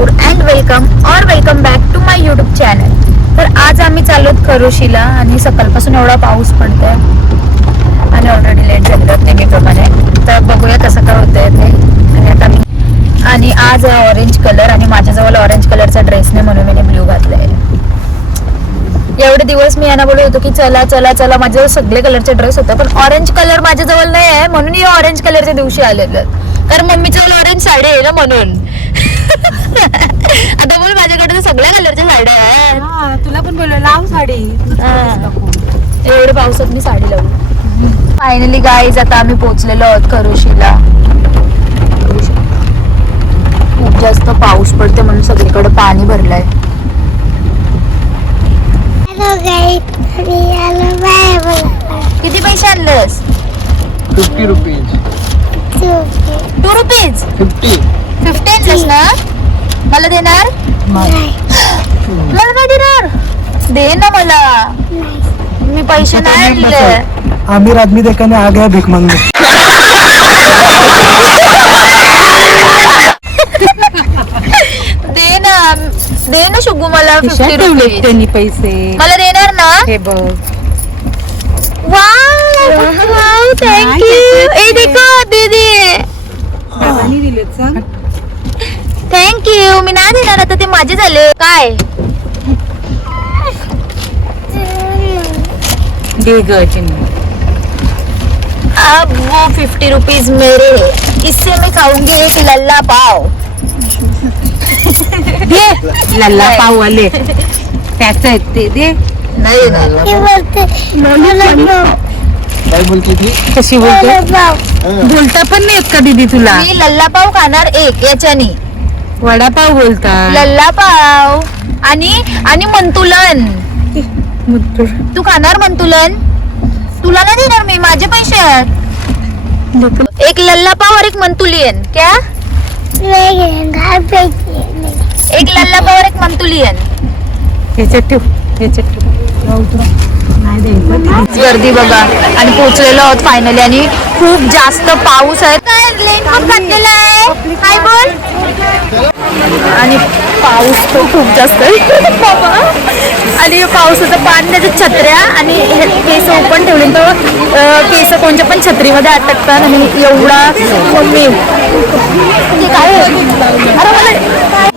Kapoor and welcome back to my YouTube channel. तर आज आम्ही चाललोत खरोशीला आणि सकाळपासून एवढा पाऊस पडतोय आणि ऑलरेडी लेट झालेलो नेहमीप्रमाणे. तर बघूया कसं काय होतंय ते. आणि आता मी आणि आज ऑरेंज कलर आणि माझ्याजवळ ऑरेंज कलरचा ड्रेस नाही म्हणून मी ब्ल्यू घातलाय. एवढे दिवस मी यांना बोलत होतो की चला चला चला माझ्याजवळ सगळे कलरचे ड्रेस होते पण ऑरेंज कलर माझ्याजवळ नाही आहे म्हणून हे ऑरेंज कलरच्या दिवशी आलेलं. कारण मम्मीच्या ऑरेंज साडी आहे ना म्हणून. आता बोल माझ्याकडे तर सगळ्या कलरच्या साड्या आहेत. तुला पण बोललो लाव साडी. एवढे पावसात मी साडी लावली. फायनली गाईज आता आम्ही पोहोचलेलो आहोत खरोशीला. खूप जास्त पाऊस पडते म्हणून सगळीकडे पाणी भरलंय. किती पैसे आणलेस? 50 रुपीज. 2 रुपीज 50 आणलेस ना? मला देणार? मला काय देणार? दे ना मला. मी पैसे नाही आणले. आमिर आदमी देखने आ गया भीख मांगने. दे ना शुगू मला 50 रुपीज. त्यांनी पैसे मला देणार ना? हे बघ. Wow thank you. ए देखो दीदी बाबांनी दिलेत सांग. थँक्यू. मी नाही देणार आता ते माझे झाले. काय दे ग चिन्ह. अब वो 50 रुपीज मेरे. इससे मैं खाऊंगी एक लल्ला पाव. दे लल्ला पाव आले त्याच आहेत ते. दे. नाही काय बोलते ती? कशी बोलते? बोलता पण नाही येत का दीदी तुला? मी लल्ला पाव खाणार एक याच्यानी. वडापाव बोलता. लल्ला पाव आणि मंतुलन. तू खाणार मंतुलन? तुला नाही देणार मी. माझे पैसे आहेत. एक लल्ला पाव और एक मंतुलियन. क्या? एक लल्ला पाव और एक मंतुलियन. ह्याच्यात ठेव ह्याच्यात ठेव. गर्दी बघा आणि पोहोचलेलो आहोत फायनली. आणि खूप जास्त पाऊस आहे. काय बोल. आणि पाऊस तो खूप जास्त आहे बाबा. आणि पावसाचं पाणी त्याच्या छत्र्या आणि केस ओपन ठेवले तर केस कोणत्या पण छत्रीमध्ये अटकतात. आणि एवढा मम्मी काय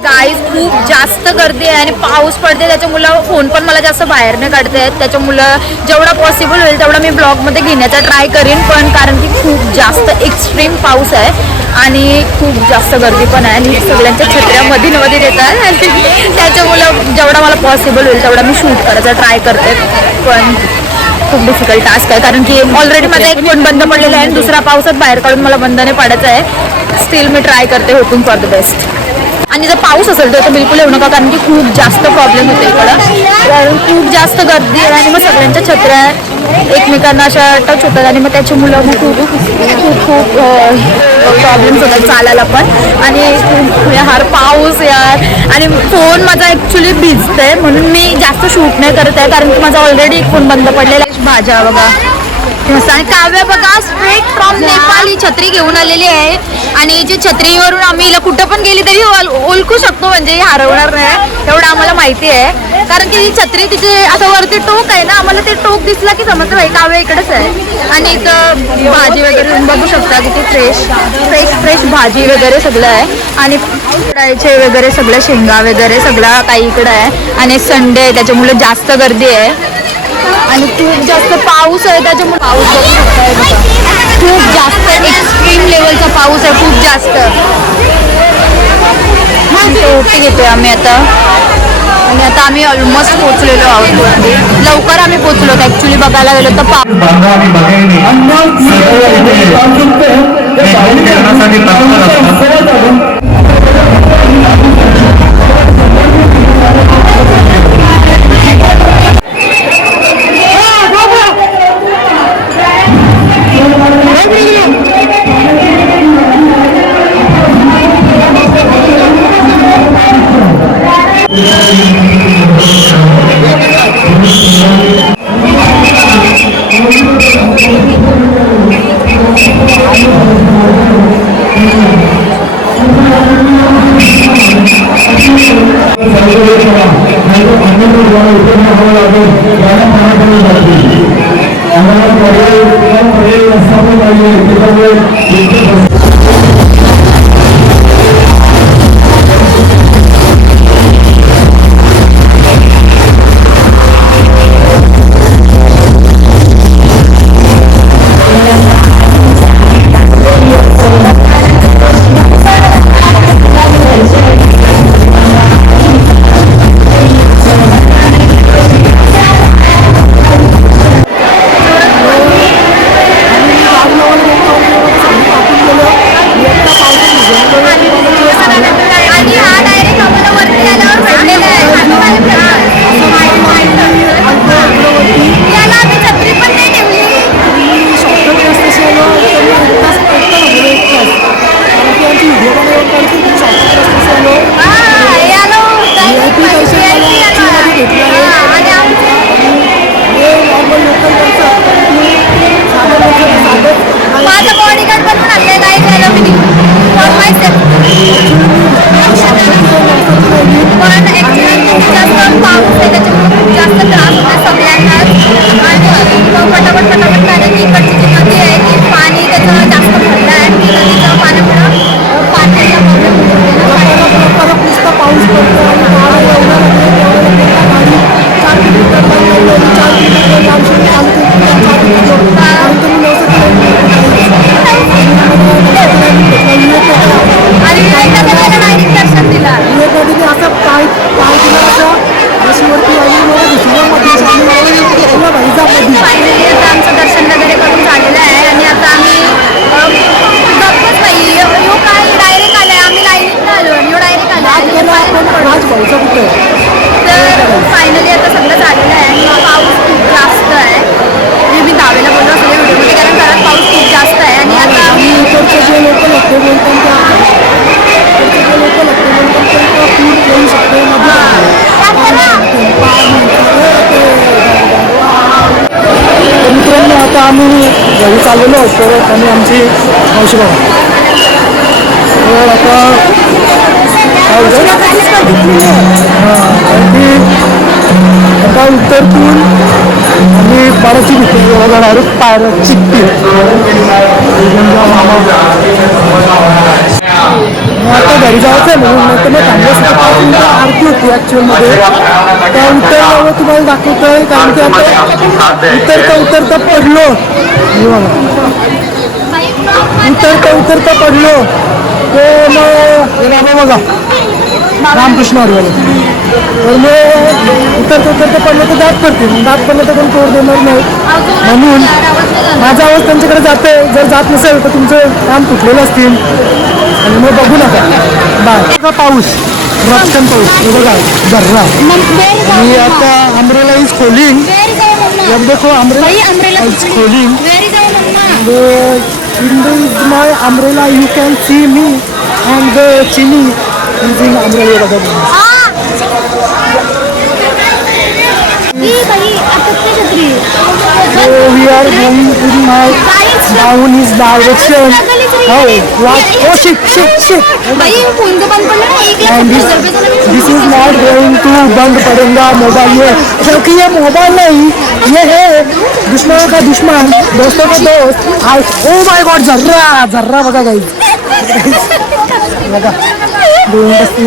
गाईज खूप जास्त गर्दी आहे आणि पाऊस पडते त्याच्यामुळं फोन पण मला जास्त बाहेर नाही काढता येत. त्याच्यामुळं जेवढा पॉसिबल होईल तेवढा मी ब्लॉगमध्ये घेण्याचा ट्राय करीन. पण कारण की खूप जास्त एक्स्ट्रीम पाऊस आहे आणि खूप जास्त गर्दी पण आहे आणि सगळ्यांच्या छत्र्या मध्ये देतात. आणि त्याच्यामुळं जेवढा मला पॉसिबल होईल तेवढा मी शूट करायचा ट्राय करते. पण खूप डिफिकल्ट टास्क आहे कारण की ऑलरेडी माझा एक फोन बंद पडलेला आहे आणि दुसरा पावसात बाहेर काढून मला बंद नाही पाडायचा आहे. स्टील मी ट्राय करते होपिंग फॉर द बेस्ट. आणि जर पाऊस असेल तर बिलकुल येऊ नका कारण की खूप जास्त प्रॉब्लेम होते इकडं. कारण खूप जास्त गर्दी आहे आणि मग सगळ्यांच्या छत्र्या एकमेकांना अशा टच होतात आणि मग त्याच्यामुळं मग खूप खूप खूप प्रॉब्लेम्स होतात चालायला पण. आणि खूप यार पाऊस यार. आणि फोन माझा ॲक्च्युली भिजतंय म्हणून मी जास्त शूट नाही करत आहे कारण की माझा ऑलरेडी एक फोन बंद पडलेला आहे. भाज्या बघा आणि काव्या बघा स्ट्रेट फ्रॉम नेपाळ ही छत्री घेऊन आलेली आहे. आणि जी छत्रीवरून आम्ही हिला कुठं पण गेली तरी ओळखू शकतो म्हणजे हरवणार नाही एवढं आम्हाला माहिती आहे. कारण की ही छत्री तिथे असं वरती टोक आहे ना. आम्हाला ते टोक दिसला की समजतं भाई काव्या इकडेच आहे. आणि इथं भाजी वगैरे बघू शकता किती फ्रेश भाजी वगैरे सगळं आहे. आणि उकडायचे वगैरे सगळं शेंगा वगैरे सगळं काही इकडं आहे. आणि संडे आहे त्याच्यामुळे जास्त गर्दी आहे आणि खूप जास्त पाऊस आहे त्याच्यामुळे पाऊस बघू शकताय बघा. खूप जास्त एक्स्ट्रीम लेवलचा पाऊस आहे खूप जास्त. ओटी घेतोय आम्ही आता. आणि आता आम्ही ऑलमोस्ट पोहोचलेलो आहोत. लवकर आम्ही पोहोचलो ॲक्च्युली बघायला गेलो तर आणि हा डायरेक्ट आम्हाला वरती आल्यावर भेटलेला आहे. याला आम्ही छत्री पण नाही ठेवली. याला माझं बॉडीगार्ड बनवून आणलंय काय झालं मी पण ऍक्च्युली खूप जास्त पाऊस आहे त्याच्यामुळे खूप जास्त त्रास होता सगळ्यांनाच आणि पटापट कारण की इकडची जी नदी आहे ती पाणी त्याचं जास्त भरलं आहे आणि नदीचं पाण्यामुळं पाण्याचा प्रॉब्लेम होतो पाऊस पडतो आणि डायरेक्ट दर्शन दिला असं पाय पाय दिला असं रशीवरती फायनली आता आमचं दर्शन वगैरे करून झालेलं आहे आणि आता आम्ही गप्पच नाही यो काय डायरेक्ट आलाय आम्ही लाईनीत आलो यो डायरेक्ट आलाय तर फायनली आता सगळं झालेलं आहे आणि पाऊस खूप जास्त आहे मी दावेला बोललो असले व्हिडिओमध्ये कारण घरात पाऊस खूप जास्त आहे आणि आता आम्ही जे लोक लागते बोलतात पूर येऊ शकते मित्रांनो आता आम्ही घरी चाललेलो होतो आणि आमची मावशी बाबा तर आता आता उत्तरतून आम्ही बाराची भीती डायरेक्ट पायऱ्या चिकते आता घरी जायचं आहे म्हणून नाही तर मग थांबल्यासाठी आरती होती ॲक्च्युअलमध्ये त्या उतरल्यावर तुम्हाला दाखवतो आहे कारण की आता उतरता पडलो उतरता पडलो ते मग बघा रामकृष्ण हरवाले तर मग उतरता पडलं तर दात पडतील दात पडलं तर पण तोड देणार नाही म्हणून माझा आवाज त्यांच्याकडे जाते जर जात नसेल तर तुमचं काम तुटलेलं असतील आणि मग बघू नका बाय पाऊस रपकन पाऊस हे बघा जर्रा मी आता अमरेला इज खोलिंग जब देखो अमरेला इज खोलिंग is my umbrella you can see me and the चिनी using umbrella बघा So we are going in my down his direction. Oh, what? Oh shit! And this is not going to बंद पड़ेगा mobile ये क्योंकि ये mobile नहीं ये है दुश्मनों का दुश्मन दोस्तों का दोस्त. Oh my God! जर्रा बघा गाइस बघा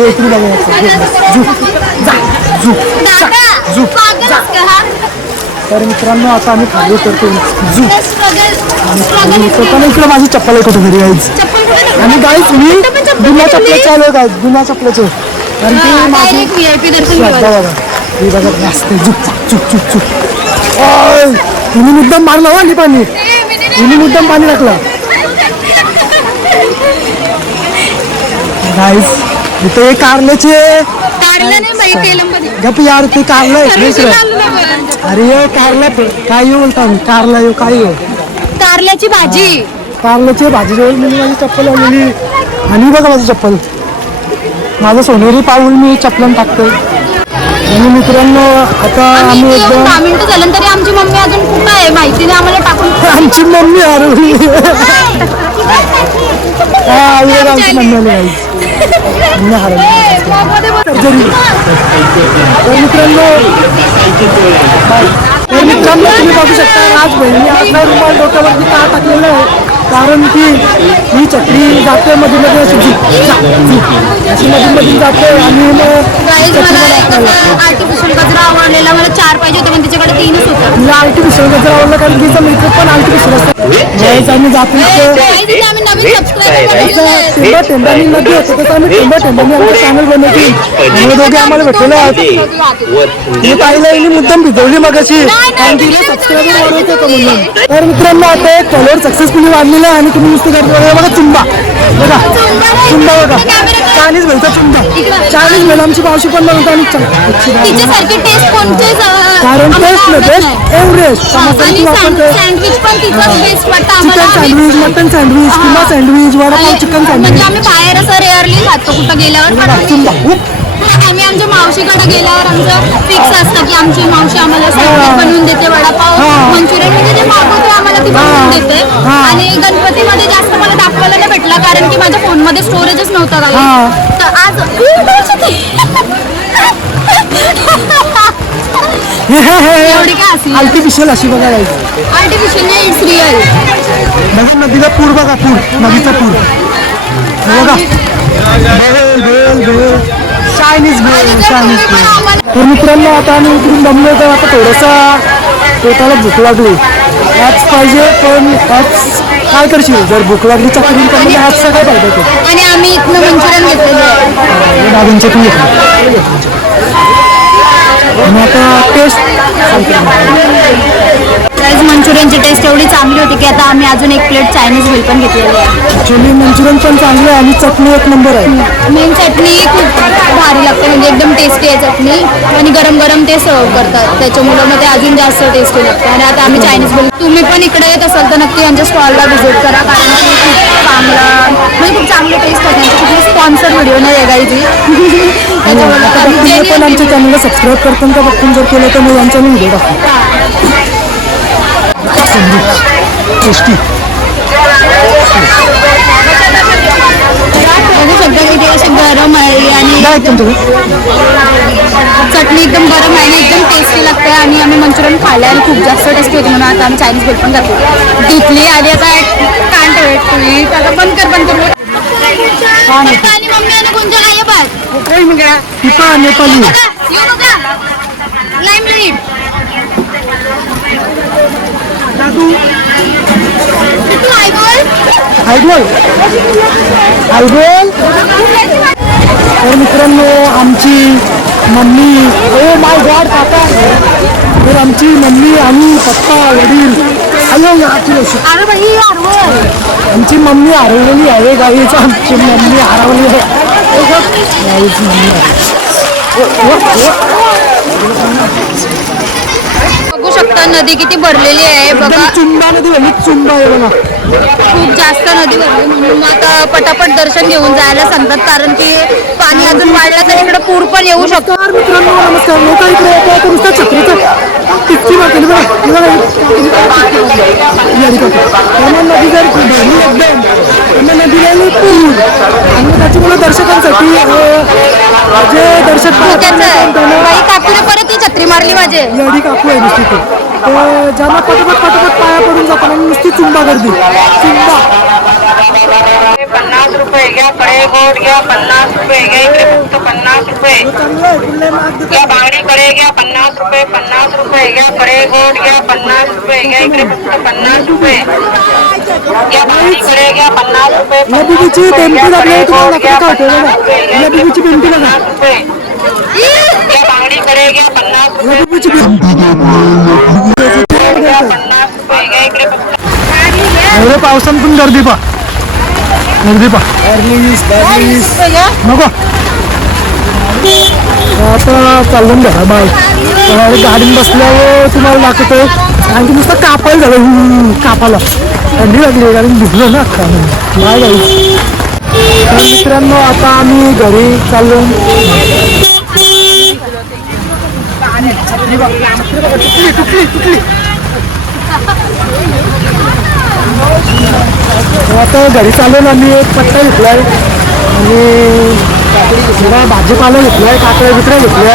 इकडे बघा तर मित्रांनो आता आम्ही खाली करतो इकडे माझी चप्पल आहे कुठे घरी गाईज आणि गाईज मी बिना चप्पलाचे आलो गाईज बिना चप्पलाचे कारण की माझी बघा ही बघा असते चुप हिने मुद्दाम मारला हो पाणी हिने मुद्दाम पाणी टाकलं गाईज इथे हे कारल्याचे गप यार ते कारला अरे कारला काय बोलता कारला काय कारल्याची भाजी कारल्याची भाजी जवळ मी माझी चप्पल आणलेली आणि बघा माझी चप्पल माझं सोनेरी पाऊल मी चप्पल टाकतोय आणि मित्रांनो आता आम्ही एकदम 10 मिनिटं झालं तरी आमची मम्मी अजून कुठं आहे माहिती नाही आम्हाला टाकून आमची मम्मी हरवली आमची मम्मी आली हरवली सर्जरी. तर मित्रांनो तुम्ही बघू शकता आज बहिणी आज रुमाल डोक्यावरती का टाकलेलं आहे कारण की ही चक्री जाते मध्ये मध्ये अशी मधून मधून जाते आणि आर्टिफिशियल गजरा आवडलेला मला 4 पाहिजे होते पण त्याच्याकडे 3च होतं. मला आर्टिफिशियल गजरा आवडला कारण तिचा मेकअप पण आर्टिफिशियल असतं. आम्ही जातो आम्ही नवीन सबस्क्राईबर टेंबानी नदी होतं तसं आम्ही टेंबानी आमचं चॅनल बनवली आणि दोघे आम्हाला भेटलेले आहेत. मी पाहिलं मुद्दाम भिजवली मगाशी आणि तिला सबस्क्रायबर वाढवत होतं म्हणून. तर मित्रांनो आता एक फॉलोअर सक्सेसफुली वाढलेला आहे आणि तुम्ही नुसतं करता बघा चुंबा बघा चुंबा बघा चायनीज भेलचा चुंबा चायनीज भेल आमची मावशी पण बनवतो आणि तिच्यासारखी टेस्ट कोणतेच कारण टेस्ट न बेस्ट एव्हरेस्ट सँडविच पण तिचं बेस्ट वाटतं आम्हाला. चिकन सँडविच मटन सँडविच किंवा सँडविच वडापाव चिकन म्हणजे सँडविच आम्ही बाहेर असं रेअरली खातो कुठं गेल्यावर चुंबा आम्ही आमच्या मावशीकडे गेल्यावर आमचं फिक्स असतं की आमची मावशी आम्हाला सँडविच बनवून देते वडापाव मंचुरियन म्हणजे जे मागवतो आम्हाला ती बनवून देते. आणि गणपतीमध्ये जास्त मला दाखवायला नाही भेटलं कारण की माझ्या फोनमध्ये स्टोरेजच नव्हतं काही. तर आज एवढी काय असली आर्टिफिशियल अशी बघा जायची आर्टिफिशियल नाही इट्स रिअल. बघा नदीचा पूर बघा पूर नदीचा पूर बघा भेल भेल भेल चायनीज भेल चायनीज भेल. तर मित्रांनो आता आम्ही इकडून दमलो तर आता थोडंसा पोटाला भूक लागली ॲप्स पाहिजे पण ॲप्स काय करशील जर भूक लागली चक्री तर म्हणजे ॲप्सचा काय फायदा होतो. आणि आम्ही इथनं मंचुरियन घेतलेलं आहे दादांच्या पण आणि आता टेस्ट प्राईज मंचुरियनची टेस्ट एवढी चांगली होती की आता आम्ही अजून एक प्लेट चायनीज भेल पण घेतलेली आहे. ॲक्च्युली मंचुरियन पण चांगलं आहे आणि चटणी एक नंबर आहे. मेन चटणी खूप भारी लागते म्हणजे एकदम टेस्टी आहे चटणी आणि गरम गरम ते सर्व करतात त्याच्यामुळे मग ते अजून जास्त टेस्टी लागतं. आणि आता आम्ही चायनीज भेल तुम्ही पण इकडे येत असाल तर नक्की यांच्या स्टॉलला व्हिजिट करा कारण की खूप चांगला म्हणजे खूप चांगले टेस्ट आहे त्यांची कुठली स्पॉन्सर व्हिडिओ नाही बघायची तुम्ही पण आमच्या चॅनलला सबस्क्राईब करताना बघून जर केलं तर मग आमच्या व्हिडिओ टाकतो टेस्टी. बघू शकता की ते असे गरम आहे आणि चटणी एकदम गरम आहे आणि एकदम टेस्टी लागते. आणि आम्ही मंचुरियन खाल्लं आणि खूप जास्त टेस्टी होती म्हणून आता आम्ही चायनीज भेल पण घेतली आणि आता कांट वेट तुम्ही आता बंद कर आणि मम्मी आणि कोणत्या काय बघ नेपाळी लाईमलाईट आयडोल आयडोल. तर मित्रांनो आमची मम्मी ओ माय गॉड काका तर आमची मम्मी आणि पप्पा वडील अरे बाई आमची मम्मी हरवलेली आहे गाईच आमची मम्मी हरवली बघू शकता नदी किती भरलेली आहे बघा. चुंबा नदी म्हणजे चुंबा आहे बघा खूप जास्त नदी भरली म्हणून मग आता पटापट दर्शन घेऊन जायला सांगतात कारण की पाणी अजून वाढलं तर इकडे पूर पण येऊ शकतो. मित्रांनो नमस्कार लोक इकडे येतो नुसतं छत्रीचं टिक्की मारते बघा नदी जर भरली एकदम त्यांना नदीला पूर आणि त्याच्यामुळे दर्शकांसाठी जे दर्शक बाई काकूने परत ती छत्री मारली माझे एवढी काकू आहे नुसती तर ज्यांना पटपट पटपट पाया पडून जातात आणि नुसती चुंबा गर्दी चुंबा 50 रुपये घ्या कडे गोड घ्या 50 रुपये घ्या इकडे फक्त 50 रुपये घ्या बांगडी कडे घ्या 50 रुपये 50 रुपये घ्या कडे गोड घ्या 50 रुपये घ्या इकडे फक्त 50 रुपये घ्या बांगडी कडे घ्या 50 रुपये बीबीची पेंटी लागली तुम्हाला नका बघा बीबीची पेंटी बघा घ्या बांगडी कडे घ्या 50 रुपये बीबीची 50 रुपये घ्या इकडे फक्त एवढ्या पावसात पण गर्दी पा नको आता चालून घ्या बाय गाडीन बसल्यावर तुम्हाला दाखवतो आणखी नुसतं कापायला झालं कापाला थंडी लागली कारण भिजलं ना अख्खा काय जाईल. तर मित्रांनो आता आम्ही घरी चाललो आता घरी चालून आम्ही एक पट्टा घेतलाय आणि जरा भाजीपाला घेतलाय, काकड्या बिकड्या घेतल्या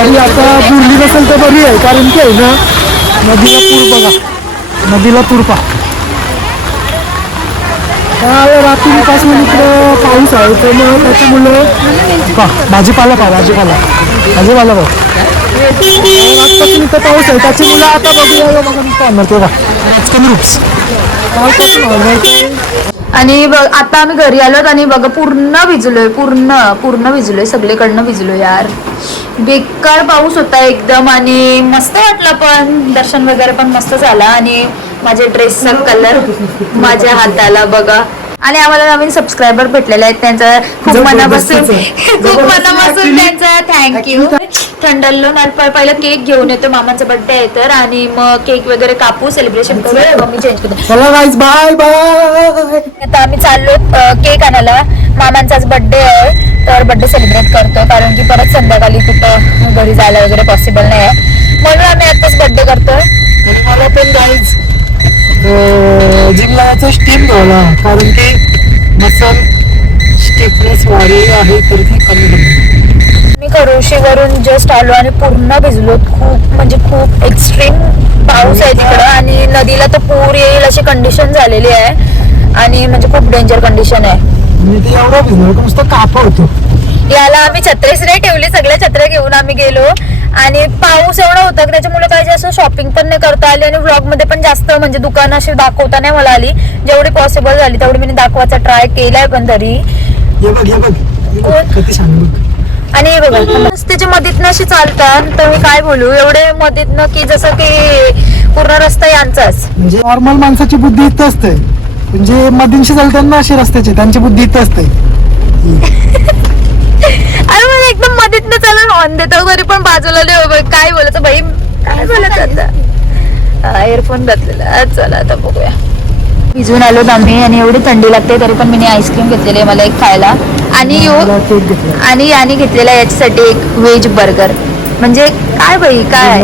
आणि आता बुरली नसेल तर बरी आहे, कारण की आहे ना नदीला पूर बघा, नदीला पूर पहा. काल रात्रीपासून इकडं पाऊस आहे तर मग त्याच्यामुळं भाजीपाला भाजीपाला भाजीपाला आजपासून इथं पाऊस आहे त्याच्यामुळं आता बघूया बघा नुसतं ते बघा कमी रूप्स आणि आता आम्ही घरी आलोत आणि बघा पूर्ण भिजलोय, पूर्ण भिजलोय, सगळीकडनं भिजलो यार. बेकार पाऊस होता एकदम आणि मस्त वाटलं, पण दर्शन वगैरे पण मस्त झाला आणि माझ्या ड्रेसचा कलर माझ्या हाताला बघा. आणि आम्हाला नवीन सबस्क्रायबर भेटलेले आहेत, त्यांचा खूप मनापासून त्यांचा थँक्यू. थंडलो पहिला केक घेऊन येतो, मामाचा बर्थडे आहे तर, आणि मग केक वगैरे कापू, सेलिब्रेशन करू, मम्मी चेंज करतो. Bye bye. आता आम्ही चाललो केक आणायला, मामांचाच बर्थडे आहे तर बर्थडे सेलिब्रेट करतो, कारण की परत संध्याकाळी तिथं घरी जायला वगैरे पॉसिबल नाही आहे, म्हणून आम्ही आताच बर्थडे करतोय. मला पण गाईज जिमला याचा स्टीम घ्यावला, कारण की मसल स्टिफनेस वाढली आहे तर ती कमी होईल. मी करोशीवरून जस्ट आलो आणि पूर्ण भिजलो, खूप म्हणजे खूप एक्स्ट्रीम पाऊस आहे तिकडं आणि नदीला तर पूर येईल अशी कंडिशन झालेली आहे आणि म्हणजे खूप डेंजर कंडिशन आहे. मी ते एवढं भिजलो की नुसतं कापा होतो. याला आम्ही छत्रीच नाही ठेवली, सगळ्या छत्र्या घेऊन आम्ही गेलो आणि पाऊस एवढा होता की त्याच्यामुळे काय जास्त शॉपिंग पण नाही करता आली आणि व्लॉग मध्ये पण जास्त म्हणजे दुकानं अशी दाखवता नाही मला आली. जेवढी पॉसिबल झाली तेवढी मी दाखवायचा ट्राय केलाय, पण तरी आणि हे बघा रस्त्याच्या मधीतनं अशी चालतात तर मी काय बोलू, एवढे मधीतनं की जसं की पूर्ण रस्ता यांचाच. म्हणजे नॉर्मल माणसाची बुद्धी इथं असते, म्हणजे मधींशी चालताना अशी रस्त्याची त्यांची बुद्धी इथं असते. अरे मला एकदम मधीतनं चालून हॉर्न देतो तरी पण बाजूला नाही, काय बोलायचं भाई, काय बोलायचं आता. एअरफोन घातलेला. चला आता बघूया. भिजून आलो आम्ही आणि एवढी थंडी लागते तरी पण मी आईस्क्रीम घेतलेली आहे मला एक खायला आणि याने घेतलेला याच्यासाठी एक व्हेज बर्गर. म्हणजे काय बाई काय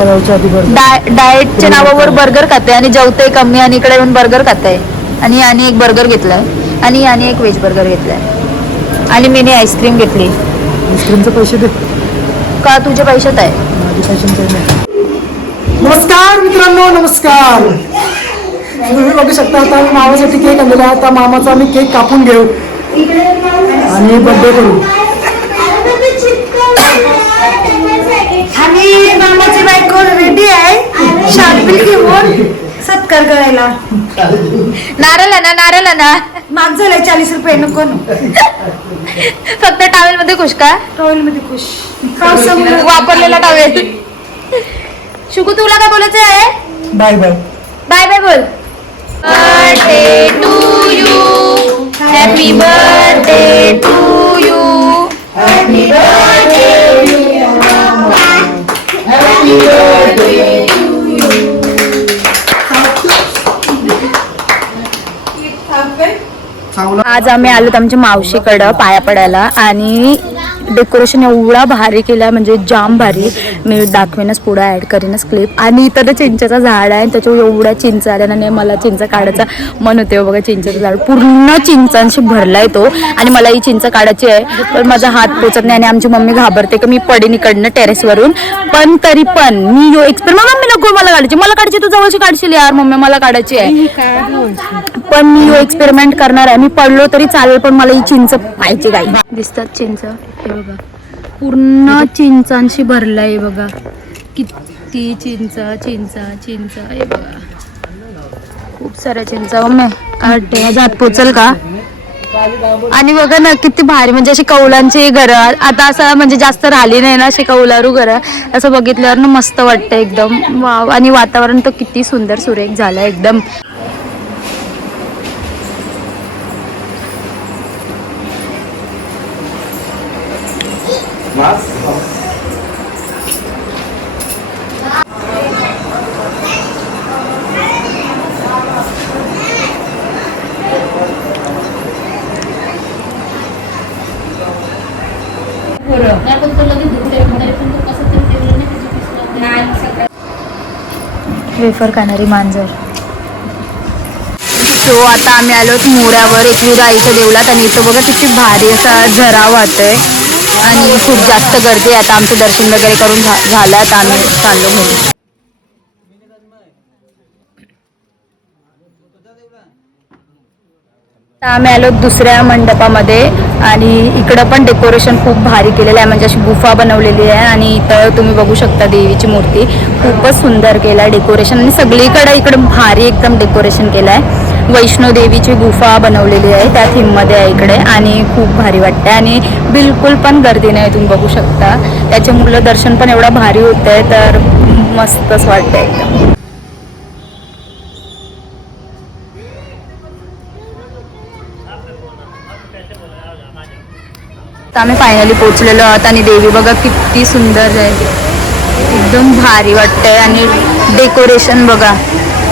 डाएटच्या नावावर बर्गर खाते आणि जेवते कमी आणि इकडे येऊन बर्गर खाते. आणि याने एक बर्गर घेतलाय आणि याने एक व्हेज बर्गर घेतलाय आणि मीने आईस्क्रीम घेतली. आईस्क्रीमचे पैसे दे का तुझ्या पैशात आहे? नमस्कार मित्रांनो, नमस्कार. तुम्ही बघू शकता आता मी मामासाठी केक आणलेला, आता मामाचा आम्ही केक कापून घेऊ आणि बर्थडे करू. आणि मामाची बायको रेडी आहे शार्पिल घेऊन सत्कार करायला. नारळ ना माग झालाय 40 रुपये नको फक्त टावेल मध्ये खुश का? टॉवेल मध्ये खुश वापरलेला टावेल. शुकू तुला काय बोलायचं आहे? बाय बाय बाय बाय बोल. Birthday to you, happy birthday to you, happy birthday to you, happy birthday to you. आज आम्ही आलो आमच्या मावशीकडं पाया पडायला आणि डेकोरेशन एवढा भारी केला म्हणजे जाम भारी. मी दाखवेनच पुढे ऍड करीनच क्लिप. आणि इथं चिंचेचं झाड आहे, त्याच्यावर एवढ्या चिंच आल्या आणि मला चिंच काढायचा मन होते. बघा चिंचेचं झाड पूर्ण चिंचांशी भरलाय तो आणि मला ही चिंच काढायची आहे पण माझा हात पोचत नाही आणि आमची मम्मी घाबरते की मी पडेन इकडनं टेरेसवरून. पण तरी पण मी यो एक्सपेरिमेंट, मम्मी नको मला काढायची तू जवळची काढशील यार मम्मी, मला काढायची आहे पण मी यो एक्सपेरिमेंट करणार आहे. मी पडलो तरी चालेल पण मला ही चिंच पाहिजे. काय दिसतात चिंच, हे बघा पूर्ण चिंचांशी भरलाय बघा, किती चिंच हे बघा खूप साऱ्या चिंचा. मम्मी जात पोचल का? आणि बघा ना किती भारी म्हणजे अशी कौलांची घरं आता असं म्हणजे जास्त राहिली नाही ना अशी कौलारू घरं. असं बघितल्यावर ना मस्त वाटतं एकदम. वाव. आणि वातावरण तर किती सुंदर सुरेख झालं एकदम. वेफर खाणारी मांजर. सो आता आम्ही आलो मोऱ्यावर एकविरा आईच्या देवळात आणि इथं बघा किती भारी असा झरा वाहतोय आणि खूप जास्त गर्दी आहे. आता आमचं दर्शन वगैरे करून झालं आता आम्ही चाललो घरी. आता आम्ही आलो दुसऱ्या मंडपामध्ये आणि इकडं पण डेकोरेशन खूप भारी केलेलं आहे, म्हणजे अशी गुफा बनवलेली आहे आणि इथं तुम्ही बघू शकता देवीची मूर्ती खूपच सुंदर केलं आहे डेकोरेशन आणि सगळीकडे इकडं भारी एकदम डेकोरेशन केलं आहे. वैष्णोदेवीची गुफा बनवलेली आहे त्या थीममध्ये आहे इकडे आणि खूप भारी वाटते आणि बिलकुल पण गर्दी नाही तुम्ही बघू शकता. त्याच्यामुळं दर्शन पण एवढं भारी होतं आहे तर मस्तच वाटतं एकदम. तर आम्ही फायनली पोहोचलेलो आहोत आणि देवी बघा किती सुंदर आहे, एकदम भारी वाटतंय आणि डेकोरेशन बघा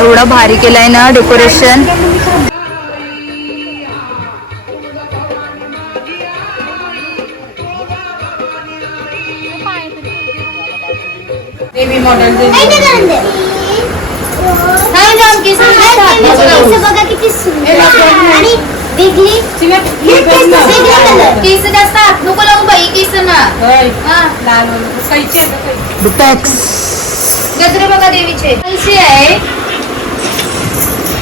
एवढं भारी केलं आहे ना डेकोरेशन. देवी मॉडेल बघा किती सुंदर आणि वेगळी केस जास्त हात नको लावू बाई केस ना. गजरे बघा देवीचे कसे आहे.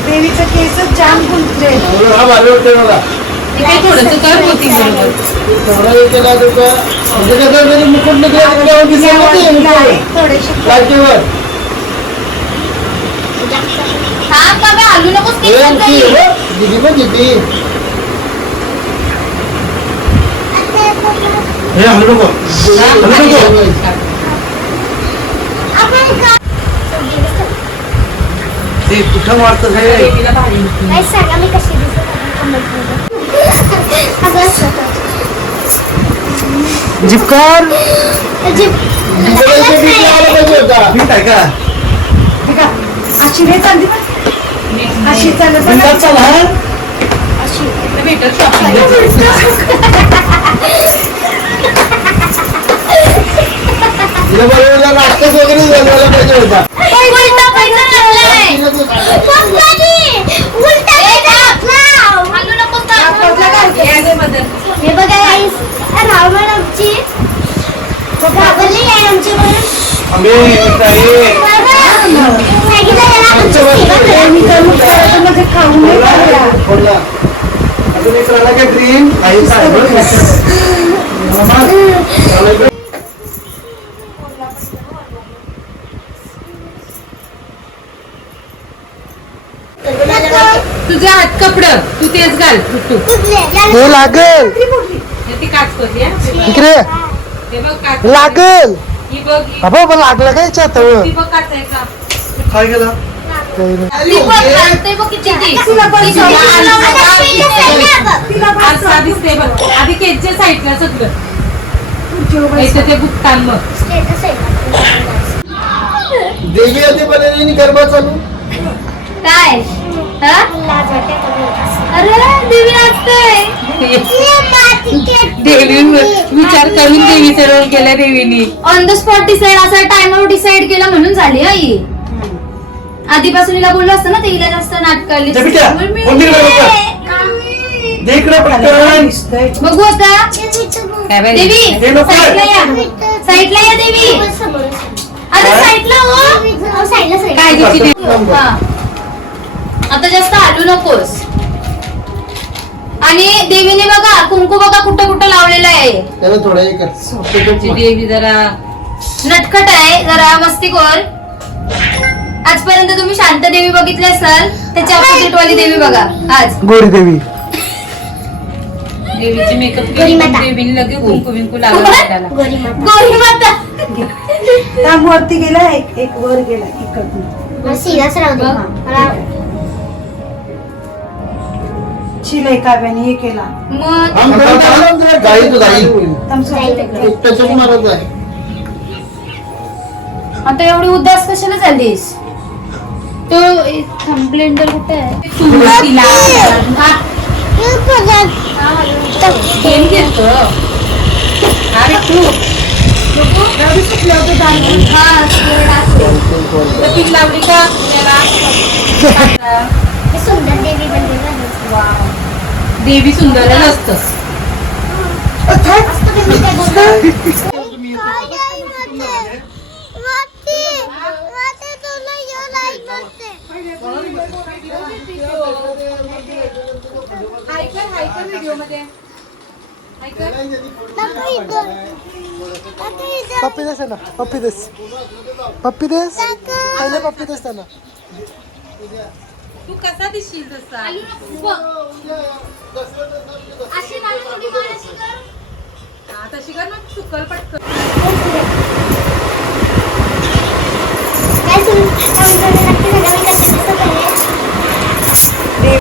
देवीचं केस जाम गुंतले. हा का बे आलू नकोस कुठं वाटतं काय सांगा मी कशी जिपकार अशी रे चालली अशी चालत नाटक वगैरे बनवायला पाहिजे होता. हे बघा रावणाची घाबरली आहे आमची अजून एक राहिला का ड्रीम तुझे हात कपड तू तेच घाल हे लागेल ती काच करते इकडे ते बघ काच लागेल. ही बघ बाबा मला लागलं काय याच्यात ती बघ काच आहे का काय गेला आज दिसते बघ आधी केजच्या साईडला सगळं ते बुकतान मग देवी आधी बनवली गरबा चालू काय अरे देवी नाचते. देवी विचार करून देवीचं रोल केलं देवीनी ऑन द स्पॉट डिसाइड असा टाइमवर डिसाइड केला म्हणून झाली आई. आधीपासून हिला बोललो असतं ना ते हिला जास्त नाटकाली बघू आता. देवी साईडला या देवी आता साईडला हो साईडला हा. आता जास्त हलू नकोस. आणि देवीने बघा कुंकू बघा कुठं कुठं लावलेलं आहे. त्याला थोडं हे कर. देवी जरा नटखट आहे जरा मस्तीखोर. आजपर्यंत तुम्ही शांत देवी बघितली असाल त्याच्या ऑपोजिट वाली देवी बघा आज गोरी देवी. देवीची मेकअप गोरी माता. देवीने लगेच कुंकू बिंकू लावलं त्याला गोरी माता. वरती गेला एक वर गेला इकडून सिरियस राहू दे मला शिलाई काव्याने हे केला मग गाई तू गाई तमसा मारत आहे. आता एवढी उदास कशाला झालीस. तो कंप्लेंटर कुठे आहे. तिला गेम खेळतो अरे तू हा पीक लावली का त्याला देवी सुंदर नसतं. पप्पी देस ना, पप्पी देस, पप्पी देस, पहिले पप्पी देस त्यांना. तू कसा दिसशील तसा? तशी कर ना, चुकल पटकन.